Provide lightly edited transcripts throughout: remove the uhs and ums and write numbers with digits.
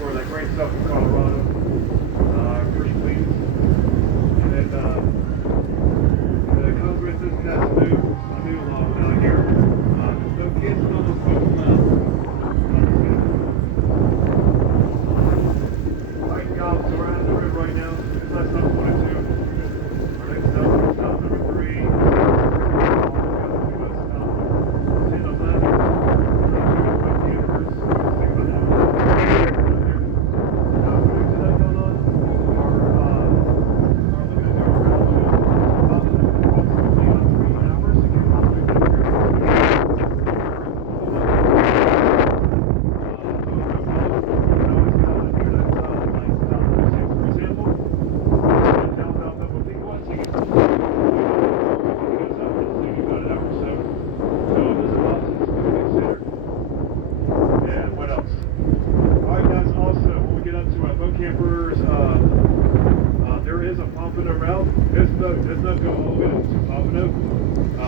or that great stuff from Colorado. Pretty pleased. And then the comes with this that's new law down here. There's no kids on those boats now. Alright, guys, so we're out of the river right now. It's less than 22. Our next stop is stop number 3.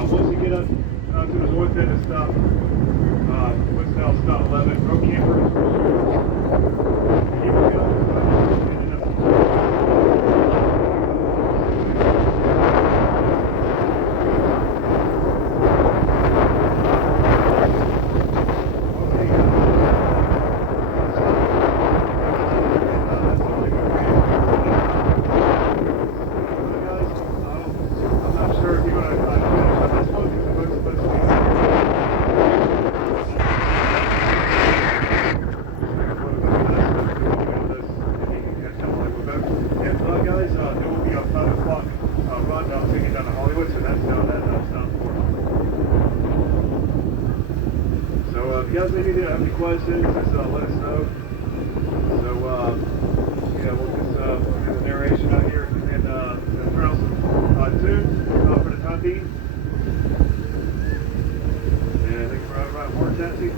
Once you get up to the north end of stop, what's now stop 11, road campers. Keep going. If you guys maybe have any questions, just let us know. So, yeah, we'll just do the narration out here and turn out some tunes for the time being. And thank you for riding Water Taxi.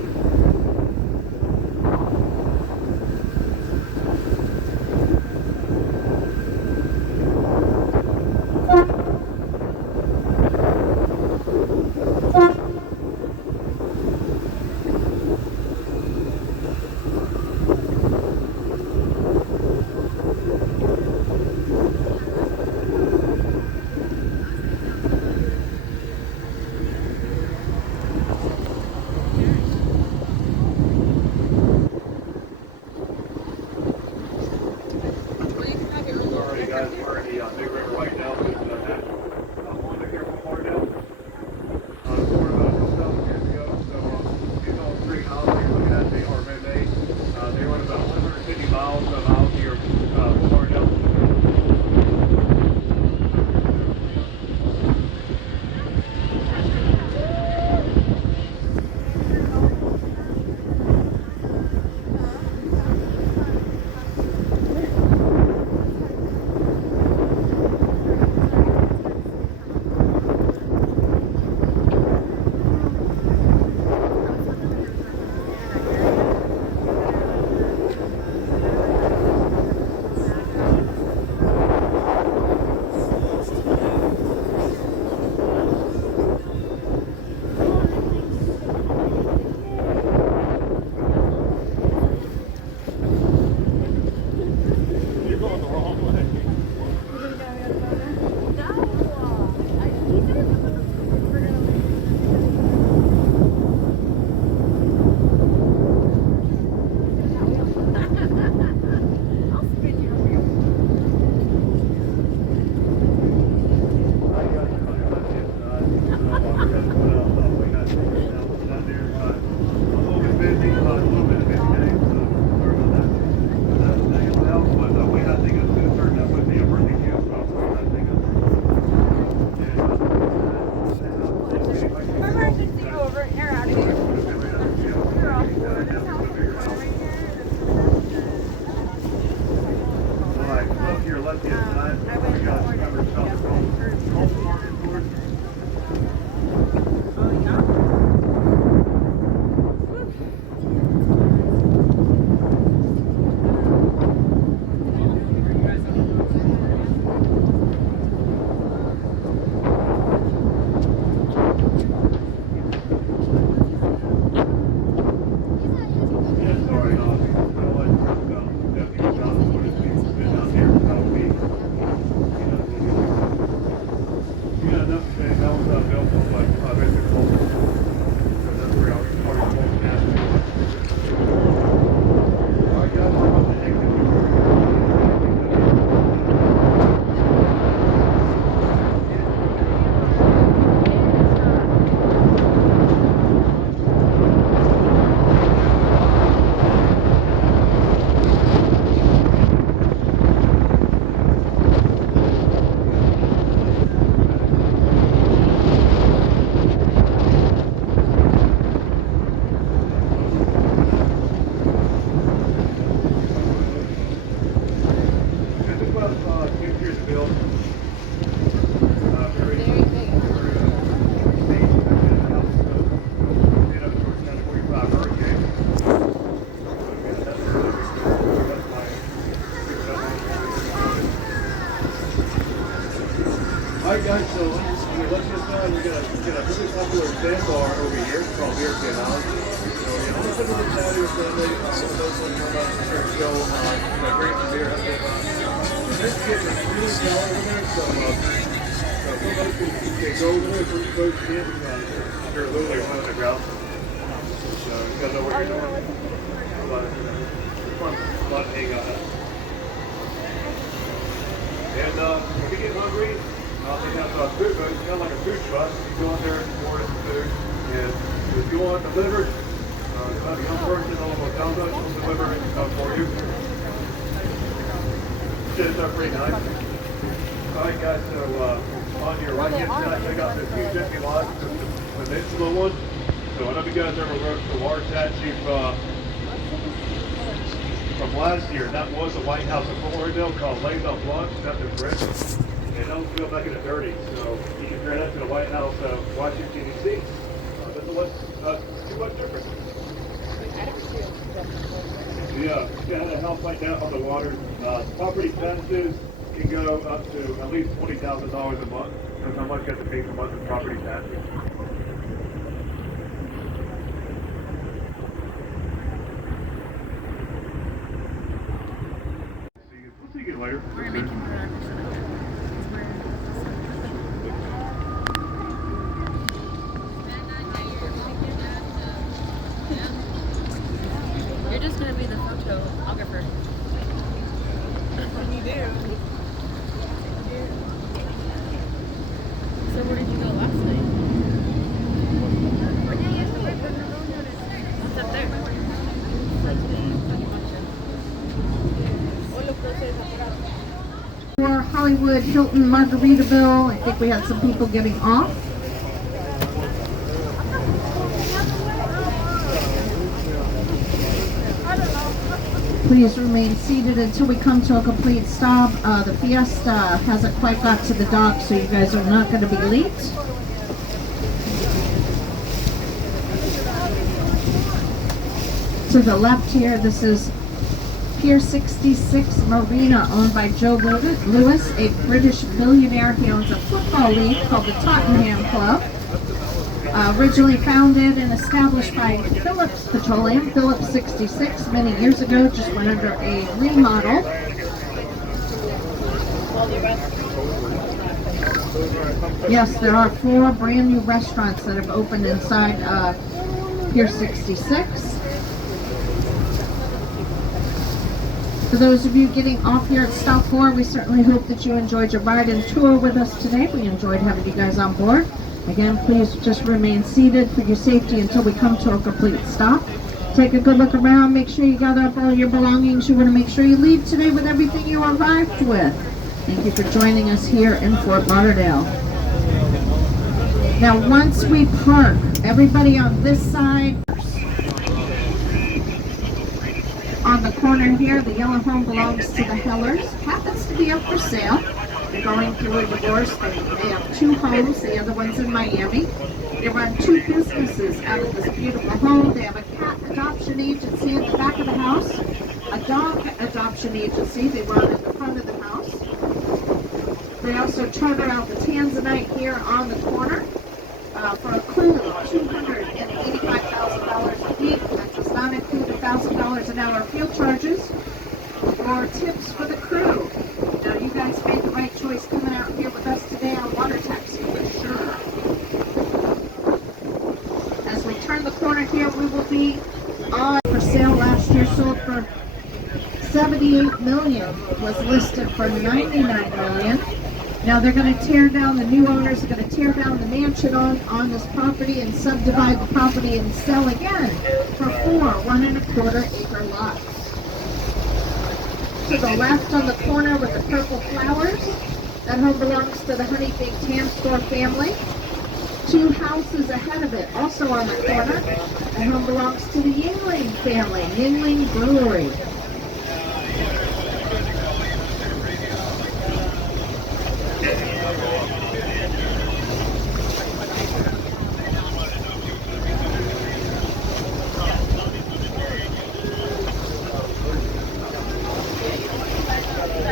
Sorry, I'll let you go. Alright guys, so let's just we got a really popular sandbar over here called erictaillage. So yeah, let's look at this out here friendly. One of those ones come out here and show, great for beer. This kid is really shallow over there, so somebody can go over there for close to the end. You're literally on the ground. So you guys know what you're doing. A lot of hang on that. And if you get hungry, they have food, but it's kind of like a food truck. You go in there and order some food. And if you want it delivered, you have a young person on the hotel bus will deliver it for you. It's pretty nice. Alright guys, so on your right hand side, check out this huge empty lot, the peninsula one. So I know you guys ever rode the water taxi from last year. That was a White House in Fort Lauderdale called Lauderdale Blanche, that's the bridge. And that was built back in the 30s. So you can compare that to the White House, Washington, D.C. This was too much different. Yeah, you had a house like that on the water. Property taxes can go up to at least $20,000 a month. That's how much you have to pay per month in property taxes. We'll see you later. We're making You're just gonna be the photographer. You do. So where did you go last night? What's up there? For Hollywood, Hilton, Margaritaville, I think we had some people getting off. Please remain seated until we come to a complete stop. The Fiesta hasn't quite got to the dock, so you guys are not going to be late. To the left here, this is Pier 66 Marina, owned by Joe Lewis, a British billionaire. He owns a football league called the Tottenham Club. Originally founded and established by Phillips Petroleum, Phillips 66, many years ago, just went under a remodel. Yes, there are 4 brand new restaurants that have opened inside Pier 66. For those of you getting off here at Stop 4, we certainly hope that you enjoyed your ride and tour with us today. We enjoyed having you guys on board. Again, please just remain seated for your safety until we come to a complete stop. Take a good look around, make sure you got up all your belongings. You want to make sure you leave today with everything you arrived with. Thank you for joining us here in Fort Lauderdale. Now, once we park, everybody on this side, on the corner here, the yellow home belongs to the Hellers. Happens to be up for sale. They're going through a divorce. They have 2 homes. The other one's in Miami. They run 2 businesses out of this beautiful home. They have a cat adoption agency in the back of the house, a dog adoption agency they run at the front of the house. They also charter out the Tanzanite here on the corner for a cool $285,000 a week. That does not include $1,000 an hour fuel charges or tips for the crew. Now, you guys made the right choice coming out here with us today on Water Taxi, for sure. As we turn the corner here, we will be on for sale. Last year sold for $78 million, was listed for $99 million. Now they're going to tear down, the new owners are going to tear down the mansion on this property and subdivide the property and sell again for 4 1¼ acre lots. To the left on the corner with the purple flowers, that home belongs to the Honey Big Tam Store family. 2 houses ahead of it, also on the corner, that home belongs to the Yingling family, Yingling Brewery.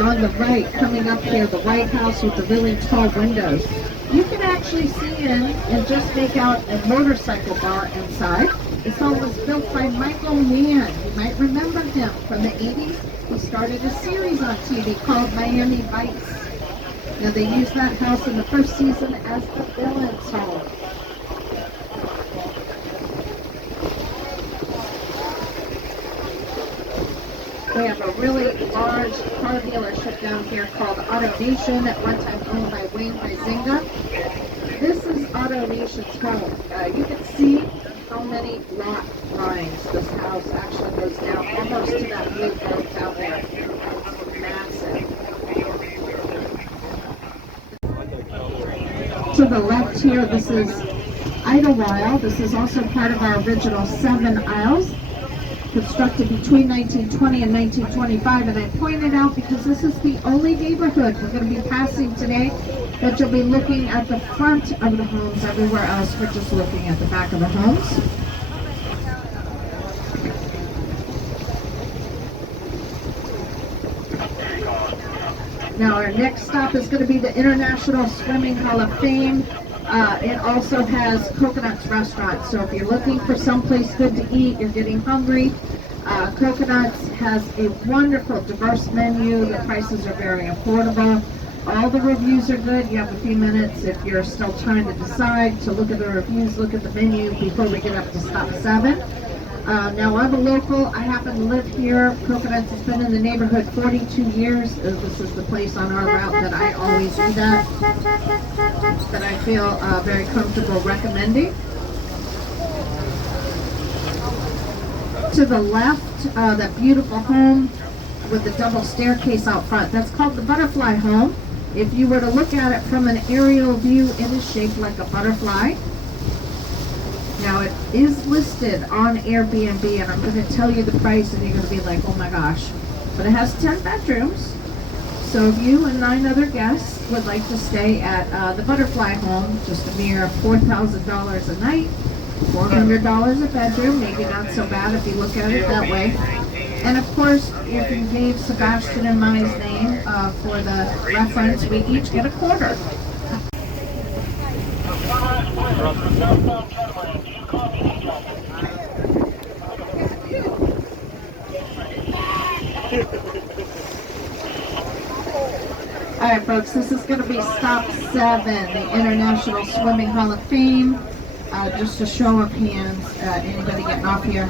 on the right, coming up here, the White House with the really tall windows. You can actually see in and just make out a motorcycle bar inside. This home was built by Michael Mann. You might remember him from the 80s. He started a series on TV called Miami Vice. Now they used that house in the first season as the villain's home. We have a really large car dealership down here called Auto Nation, at one time owned by Wayne Huizinga. This is Auto Nation's home. You can see how many lot lines this house actually goes down, almost to that blue boat down there. It's massive. To the left here, this is Idlewild. This is also part of our original 7 aisles, constructed between 1920 and 1925, and I pointed out because this is the only neighborhood we're going to be passing today that you'll be looking at the front of the homes. Everywhere else we're just looking at the back of the homes. Now our next stop is going to be the International Swimming Hall of Fame. It also has Coconuts Restaurant, so if you're looking for someplace good to eat, you're getting hungry, Coconuts has a wonderful, diverse menu. The prices are very affordable. All the reviews are good. You have a few minutes if you're still trying to decide to look at the reviews, look at the menu before we get up to stop 7. Now I'm a local. I happen to live here. Coconuts has been in the neighborhood 42 years. This is the place on our route that I always eat at, that I feel very comfortable recommending. To the left, that beautiful home with the double staircase out front, that's called the Butterfly Home. If you were to look at it from an aerial view, it is shaped like a butterfly. Now it is listed on Airbnb, and I'm going to tell you the price and you're going to be like, oh my gosh. But it has 10 bedrooms. So if you and 9 other guests would like to stay at the Butterfly Home, just a mere $4,000 a night, $400 a bedroom, maybe not so bad if you look at it that way. And of course, if you gave Sebastian and my name for the reference, we each get a quarter. Alright folks, this is going to be stop 7, the International Swimming Hall of Fame. Just a show of hands, anybody getting off here?